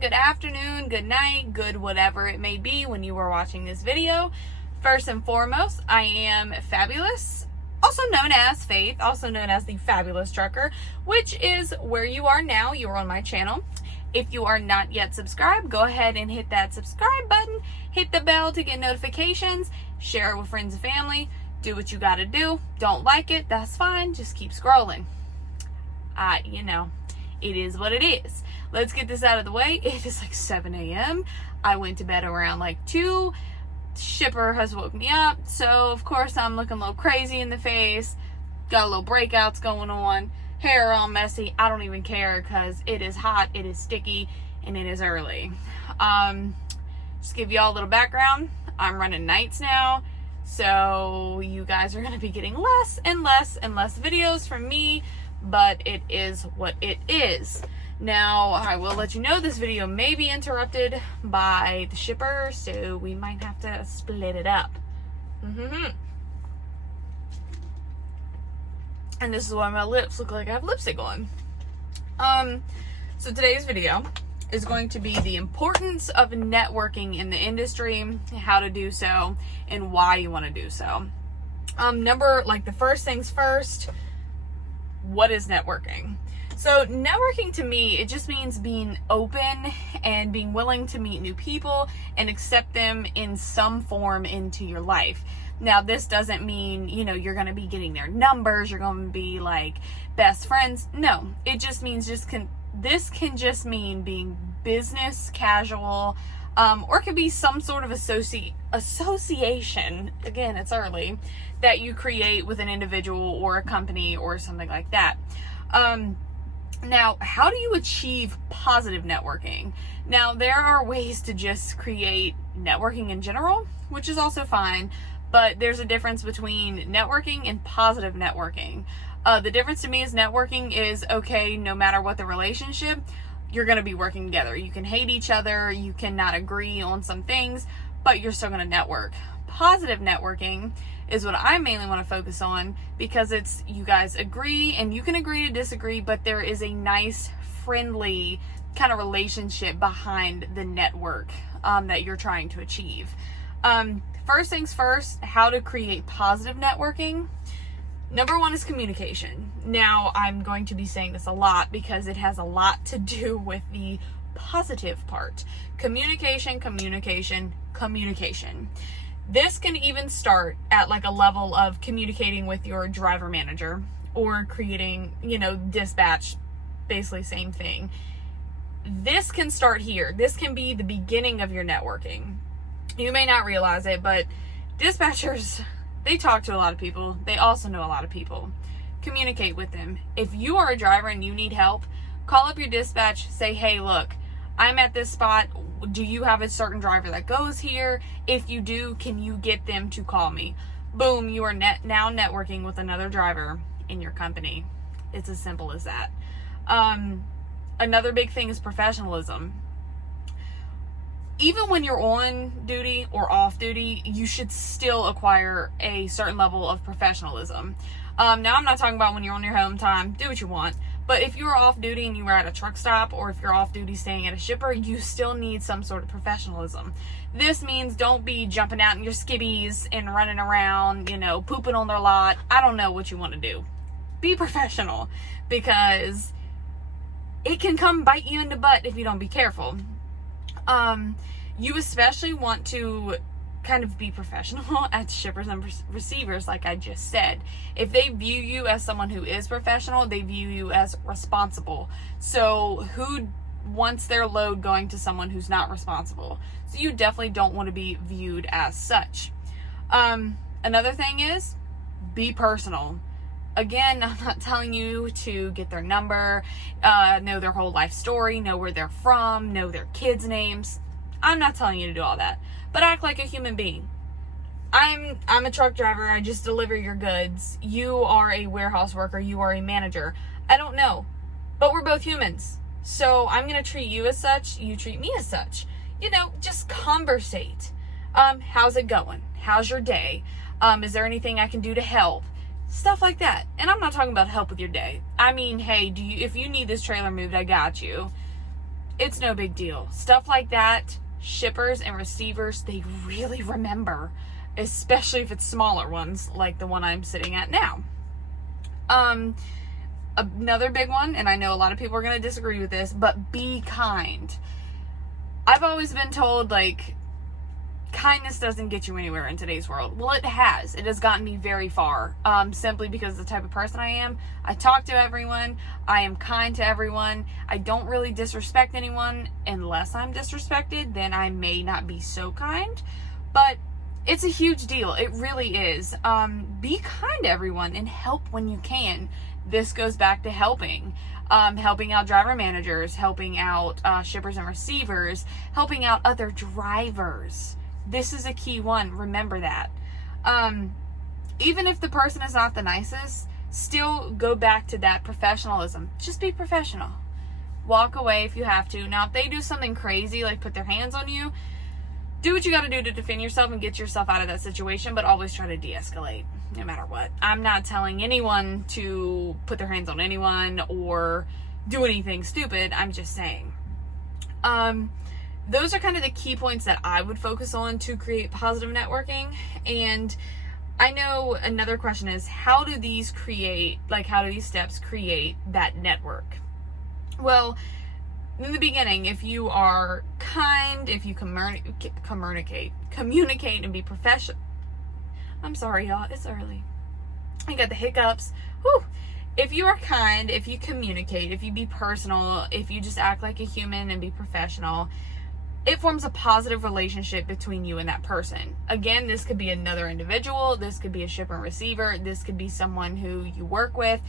good afternoon, good night, good whatever it may be when you are watching this video. First and foremost, I am Fabulous, also known as Faith, also known as the Fabulous Trucker, which is where you are now. You are on my channel. If you are not yet subscribed, go ahead and hit that subscribe button, hit the bell to get notifications, share it with friends and family, do what you gotta do. Don't like it, that's fine, just keep scrolling. It is what it is. Let's get this out of the way. It is like 7 a.m. I went to bed around like 2. Shipper has woke me up, so of course I'm looking a little crazy in the face. Got a little breakouts going on. Hair all messy. I don't even care because it is hot, it is sticky, and it is early. Just give y'all a little background. I'm running nights now, so you guys are going to be getting less and less and less videos from me, but it is what it is. Now, I will let you know this video may be interrupted by the shipper, so we might have to split it up. And this is why my lips look like I have lipstick on. So today's video is going to be the importance of networking in the industry, how to do so, and why you want to do so. The first things first, what is networking? So networking to me, it just means being open and being willing to meet new people and accept them in some form into your life. Now, this doesn't mean, you're going to be getting their numbers, you're going to be like best friends. No, it just means this can just mean being business casual, or it could be some sort of association, again, it's early, that you create with an individual or a company or something like that. Now, how do you achieve positive networking? Now, there are ways to just create networking in general, which is also fine, but there's a difference between networking and positive networking. The difference to me is networking is, okay, no matter what the relationship, you're going to be working together. You can hate each other, you cannot agree on some things, but you're still going to network. Positive networking is what I mainly want to focus on because it's you guys agree and you can agree to disagree, but there is a nice, friendly kind of relationship behind the network that you're trying to achieve. First things first, how to create positive networking. Number one is communication. Now, I'm going to be saying this a lot because it has a lot to do with the positive part. Communication, communication, communication. This can even start at like a level of communicating with your driver manager or creating, dispatch, basically same thing. This can start here. This can be the beginning of your networking. You may not realize it, but dispatchers, they talk to a lot of people. They also know a lot of people. Communicate with them. If you are a driver and you need help, call up your dispatch, say, hey, look, I'm at this spot. Do you have a certain driver that goes here? If you do, can you get them to call me? Boom, you are now networking with another driver in your company. It's as simple as that. Another big thing is professionalism. Even when you're on duty or off duty, you should still acquire a certain level of professionalism. Now, I'm not talking about when you're on your home time, do what you want. But if you're off duty and you were at a truck stop, or if you're off duty staying at a shipper, you still need some sort of professionalism. This means don't be jumping out in your skivvies and running around, pooping on their lot. I don't know what you want to do. Be professional, because it can come bite you in the butt if you don't be careful. You especially want to kind of be professional at shippers and receivers, like I just said. If they view you as someone who is professional, they view you as responsible. So who wants their load going to someone who's not responsible? So you definitely don't want to be viewed as such. Another thing is, be personal. Again, I'm not telling you to get their number, know their whole life story, know where they're from, know their kids' names. I'm not telling you to do all that, but act like a human being. I'm a truck driver. I just deliver your goods. You are a warehouse worker. You are a manager. I don't know, but we're both humans. So I'm going to treat you as such. You treat me as such. Just conversate. How's it going? How's your day? Is there anything I can do to help? Stuff like that. And I'm not talking about help with your day. I mean, hey, if you need this trailer moved, I got you. it's no big deal. Stuff like that, shippers and receivers, they really remember, especially if it's smaller ones like the one I'm sitting at now. Another big one, and I know a lot of people are going to disagree with this, but be kind. I've always been told, like, kindness doesn't get you anywhere in today's world. Well, it has. It has gotten me very far, simply because of the type of person I am. I talk to everyone. I am kind to everyone. I don't really disrespect anyone. Unless I'm disrespected, then I may not be so kind. But it's a huge deal. It really is. Be kind to everyone and help when you can. This goes back to helping. Helping out driver managers, helping out shippers and receivers, helping out other drivers. This is a key one. Remember that. Even if the person is not the nicest, still go back to that professionalism. Just be professional. Walk away if you have to. Now, if they do something crazy, like put their hands on you, do what you got to do to defend yourself and get yourself out of that situation, but always try to de-escalate, no matter what. I'm not telling anyone to put their hands on anyone or do anything stupid. I'm just saying. Those are kind of the key points that I would focus on to create positive networking. And I know another question is, how do these steps create that network? Well, in the beginning, if you are kind, if you communicate and be professional. I'm sorry, y'all. It's early. I got the hiccups. Whew. If you are kind, if you communicate, if you be personal, if you just act like a human and be professional, it forms a positive relationship between you and that person. Again, this could be another individual. This could be a shipper and receiver. This could be someone who you work with,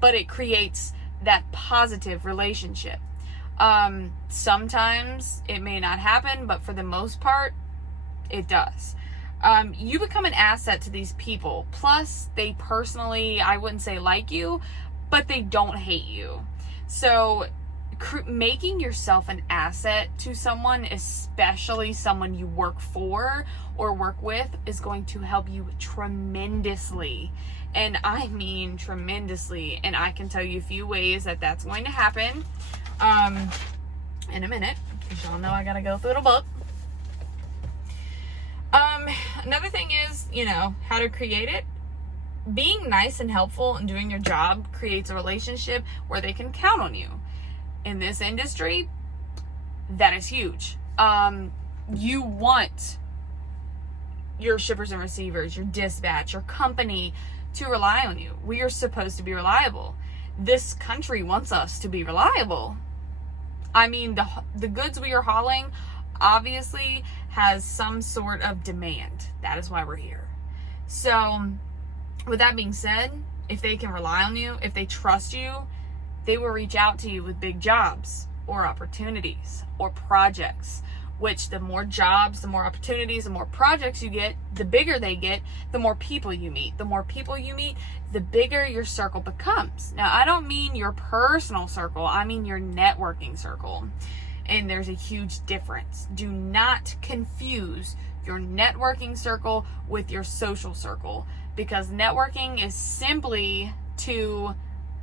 but it creates that positive relationship. Sometimes it may not happen, but for the most part, it does. You become an asset to these people. Plus, they personally, I wouldn't say like you, but they don't hate you. So making yourself an asset to someone, especially someone you work for or work with, is going to help you tremendously. And I mean tremendously. And I can tell you a few ways that that's going to happen in a minute, because y'all know I gotta go through the book. Another thing is, how to create it. Being nice and helpful and doing your job creates a relationship where they can count on you. In this industry, that is huge. You want your shippers and receivers, your dispatch, your company to rely on you. We are supposed to be reliable. This country wants us to be reliable. I mean, the goods we are hauling obviously has some sort of demand. That is why we're here. So, with that being said, if they can rely on you, if they trust you, they will reach out to you with big jobs or opportunities or projects, which the more jobs, the more opportunities, the more projects you get, the bigger they get, the more people you meet. The more people you meet, the bigger your circle becomes. Now, I don't mean your personal circle. I mean your networking circle. And there's a huge difference. Do not confuse your networking circle with your social circle, because networking is simply to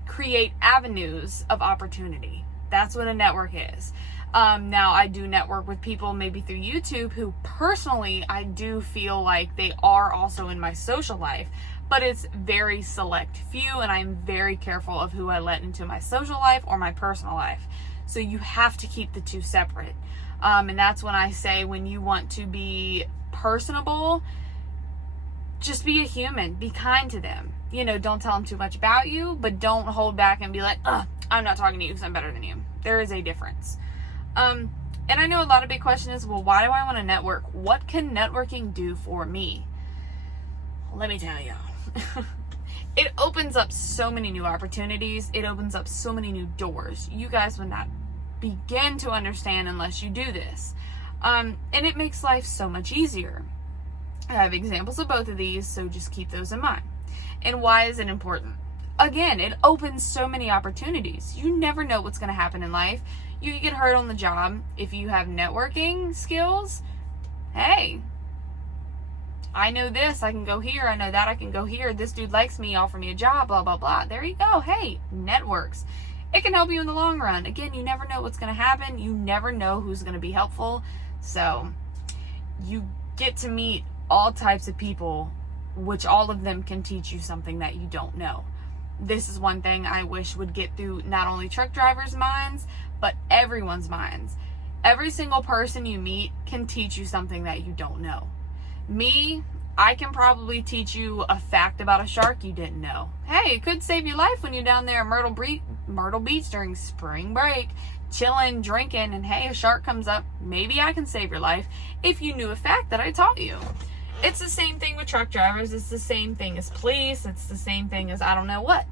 create avenues of opportunity. That's what a network is. Now, I do network with people maybe through YouTube who personally I do feel like they are also in my social life, but it's very select few, and I'm very careful of who I let into my social life or my personal life. So you have to keep the two separate. And that's when I say, when you want to be personable, just be a human. Be kind to them. Don't tell them too much about you, but don't hold back and be like, I'm not talking to you because I'm better than you. There is a difference. And I know a lot of big question is, well, why do I want to network? What can networking do for me? Let me tell y'all. It opens up so many new opportunities. It opens up so many new doors. You guys would not begin to understand unless you do this. And it makes life so much easier. I have examples of both of these, so just keep those in mind. And why is it important? Again, it opens so many opportunities. You never know what's going to happen in life. You get hurt on the job. If you have networking skills, hey, I know this, I can go here. I know that, I can go here. This dude likes me, offer me a job, blah, blah, blah. There you go. Hey, networks. it can help you in the long run. Again, you never know what's going to happen. You never know who's going to be helpful. So you get to meet all types of people, which all of them can teach you something that you don't know. This is one thing I wish would get through not only truck drivers' minds, but everyone's minds. Every single person you meet can teach you something that you don't know. Me, I can probably teach you a fact about a shark you didn't know. Hey, it could save your life when you're down there at Myrtle Beach during spring break, chilling, drinking, and hey, a shark comes up. Maybe I can save your life if you knew a fact that I taught you. It's the same thing with truck drivers. It's the same thing as police. It's the same thing as I don't know what.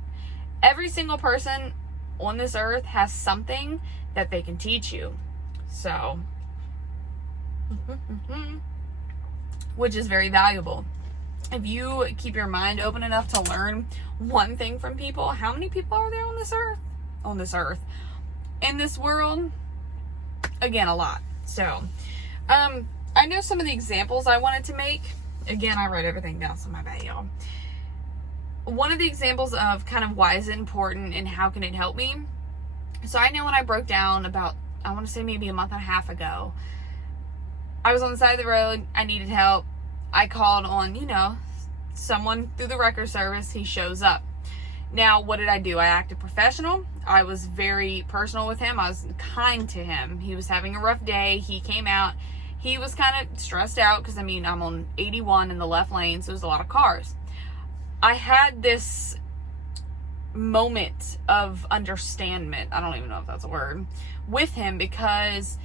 Every single person on this earth has something that they can teach you. So, which is very valuable. If you keep your mind open enough to learn one thing from people, how many people are there on this earth? In this world? Again, a lot. So, I know some of the examples I wanted to make. Again, I write everything down, so my bad, y'all. One of the examples of kind of why is it important and how can it help me. So I know when I broke down about, I want to say maybe a month and a half ago, I was on the side of the road. I needed help. I called on, someone through the record service. He shows up. Now, what did I do? I acted professional. I was very personal with him. I was kind to him. He was having a rough day. He came out. He was kind of stressed out because, I'm on 81 in the left lane, so there's a lot of cars. I had this moment of understanding, I don't even know if that's a word, with him because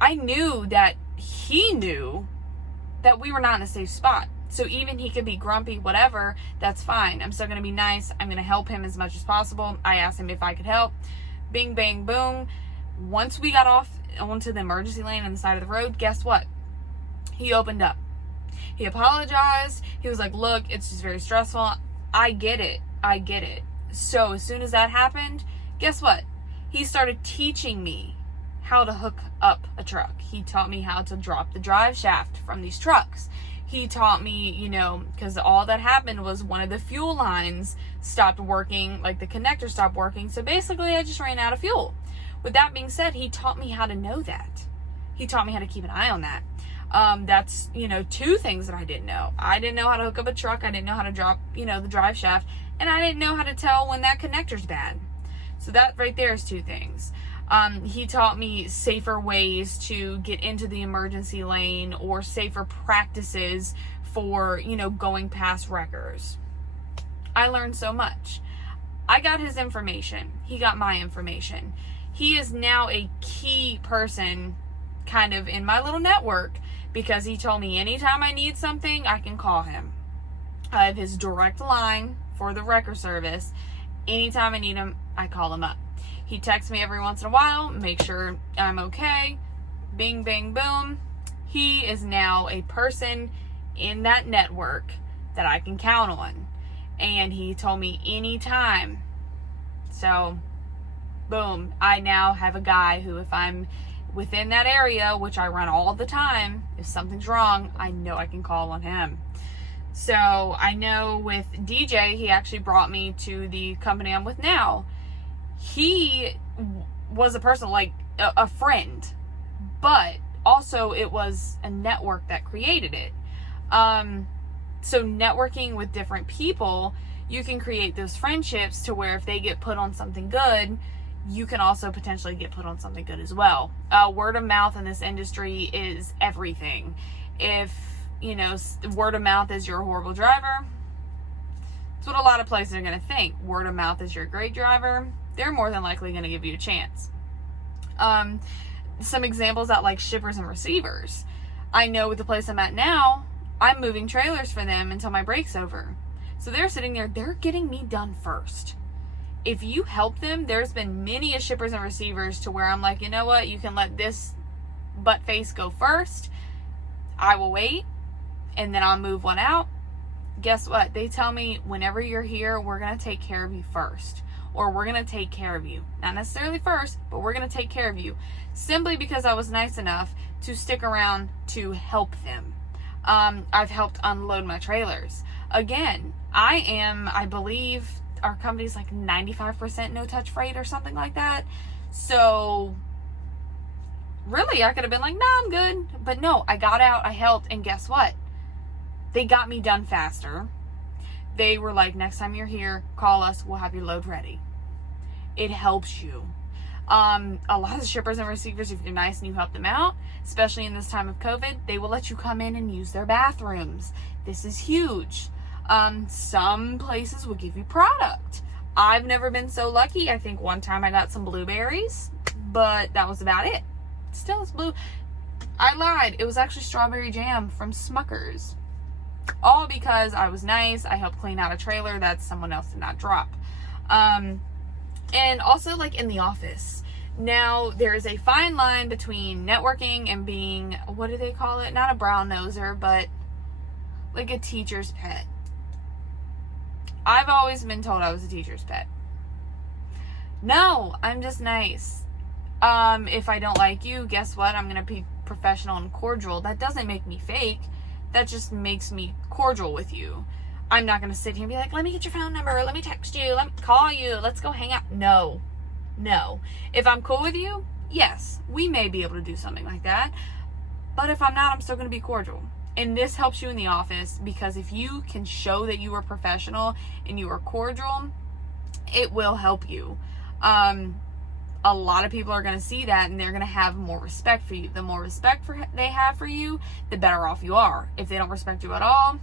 I knew that he knew that we were not in a safe spot. So even he could be grumpy, whatever, that's fine. I'm still going to be nice. I'm going to help him as much as possible. I asked him if I could help. Bing, bang, boom. Once we got off onto the emergency lane on the side of the road, guess what? He opened up. He apologized. He was like, look, it's just very stressful. I get it. So as soon as that happened, guess what? He started teaching me how to hook up a truck. He taught me how to drop the drive shaft from these trucks. He taught me, because all that happened was one of the fuel lines stopped working, like the connector stopped working. So basically I just ran out of fuel. With that being said, he taught me how to know that. He taught me how to keep an eye on that. That's, two things that I didn't know. I didn't know how to hook up a truck. I didn't know how to drop, the drive shaft. And I didn't know how to tell when that connector's bad. So that right there is two things. He taught me safer ways to get into the emergency lane or safer practices for, going past wreckers. I learned so much. I got his information. He got my information. He is now a key person kind of in my little network because he told me anytime I need something, I can call him. I have his direct line for the wrecker service. Anytime I need him, I call him up. He texts me every once in a while, make sure I'm okay. Bing, bang, boom. He is now a person in that network that I can count on. And he told me anytime. So, boom. I now have a guy who, if I'm within that area, which I run all the time, if something's wrong, I know I can call on him. So, I know with DJ, he actually brought me to the company I'm with now. He was a person, like a friend, but also it was a network that created it. So networking with different people, you can create those friendships to where if they get put on something good, you can also potentially get put on something good as well. Word of mouth in this industry is everything. If, word of mouth is you're a horrible driver, that's what a lot of places are going to think. Word of mouth is you're a great driver, they're more than likely going to give you a chance. Some examples out like shippers and receivers. I know with the place I'm at now, I'm moving trailers for them until my break's over. So they're sitting there, they're getting me done first. If you help them, there's been many shippers and receivers to where I'm like, you know what, you can let this butt face go first. I will wait, and then I'll move one out. Guess what? They tell me, whenever you're here, we're going to take care of you first. Or we're going to take care of you. Not necessarily first, but we're going to take care of you. Simply because I was nice enough to stick around to help them. I've helped unload my trailers. Again, I believe, our company's like 95% no touch freight or something like that. So really, I could have been like, nah, I'm good. But no, I got out, I helped, and guess what? They got me done faster. They were like, next time you're here, call us, we'll have your load ready. It helps you. A lot of the shippers and receivers, if you're nice and you help them out, especially in this time of COVID, they will let you come in and use their bathrooms. This is huge. Some places will give you product. I've never been so lucky. I think one time I got some blueberries, but that was about it. Still, it's blue. I lied. It was actually strawberry jam from Smucker's. All because I was nice. I helped clean out a trailer that someone else did not drop. And also, like, in the office. Now, there is a fine line between networking and being, what do they call it? Not a brown noser, but like a teacher's pet. I've always been told I was a teacher's pet. No, I'm just nice. If I don't like you, guess what? I'm going to be professional and cordial. That doesn't make me fake. That just makes me cordial with you. I'm not going to sit here and be like, let me get your phone number. Let me text you. Let me call you. Let's go hang out. No. If I'm cool with you, yes, we may be able to do something like that. But if I'm not, I'm still going to be cordial. And this helps you in the office, because if you can show that you are professional and you are cordial, it will help you. A lot of people are going to see that, and they're going to have more respect for you. The more respect they have for you, the better off you are. If they don't respect you at all,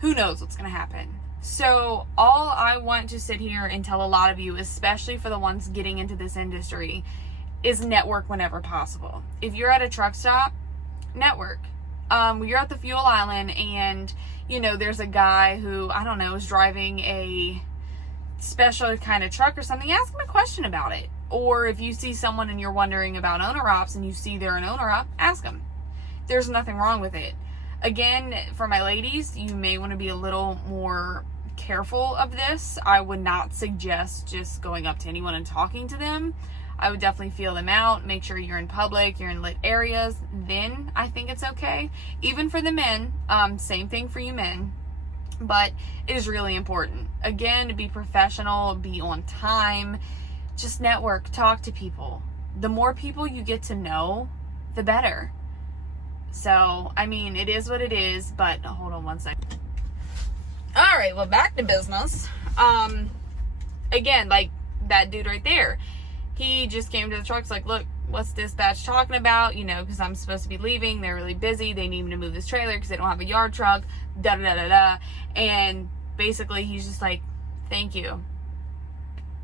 who knows what's going to happen. So all I want to sit here and tell a lot of you, especially for the ones getting into this industry, is network whenever possible. If you're at a truck stop, network. You're at the fuel island and, you know, there's a guy who, I don't know, is driving a special kind of truck or something, ask him a question about it. Or if you see someone and you're wondering about owner ops and you see they're an owner op, ask them. There's nothing wrong with it. Again, for my ladies, you may want to be a little more careful of this. I would not suggest just going up to anyone and talking to them. I would definitely feel them out, make sure you're in public, you're in lit areas, then I think it's okay. Even for the men, same thing for you men, but it is really important. Again, to be professional, be on time, just network, talk to people. The more people you get to know, the better. So, I mean, it is what it is, but hold on one second. All right, well, back to business. Again, like that dude right there, he just came to the trucks like, look, what's dispatch talking about? You know, because I'm supposed to be leaving. They're really busy. They need me to move this trailer because they don't have a yard truck. Da da da da. And basically, he's just like, thank you.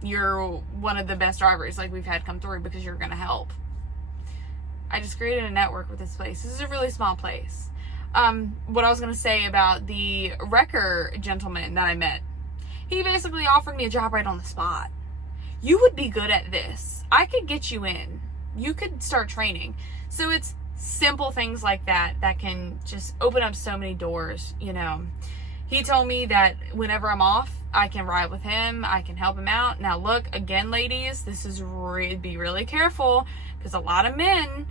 You're one of the best drivers like we've had come through because you're gonna help. I just created a network with this place. This is a really small place. What I was gonna say about the wrecker gentleman that I met, he basically offered me a job right on the spot. You would be good at this. I could get you in. You could start training. So it's simple things like that that can just open up so many doors, you know. He told me that whenever I'm off, I can ride with him. I can help him out. Now look, again, ladies, this is be really careful, because a lot of men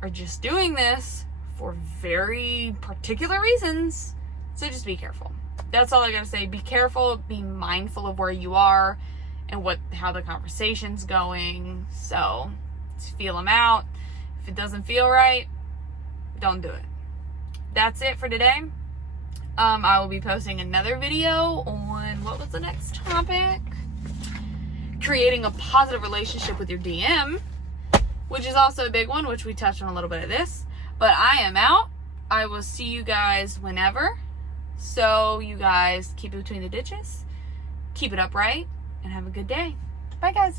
are just doing this for very particular reasons. So just be careful. That's all I gotta say. Be careful, be mindful of where you are and how the conversation's going. So just feel them out. If it doesn't feel right, don't do it. That's it for today. I will be posting another video on, what was the next topic? Creating a positive relationship with your DM, which is also a big one, which we touched on a little bit of this. But I am out. I will see you guys whenever. So you guys keep it between the ditches, keep it upright, and have a good day. Bye, guys.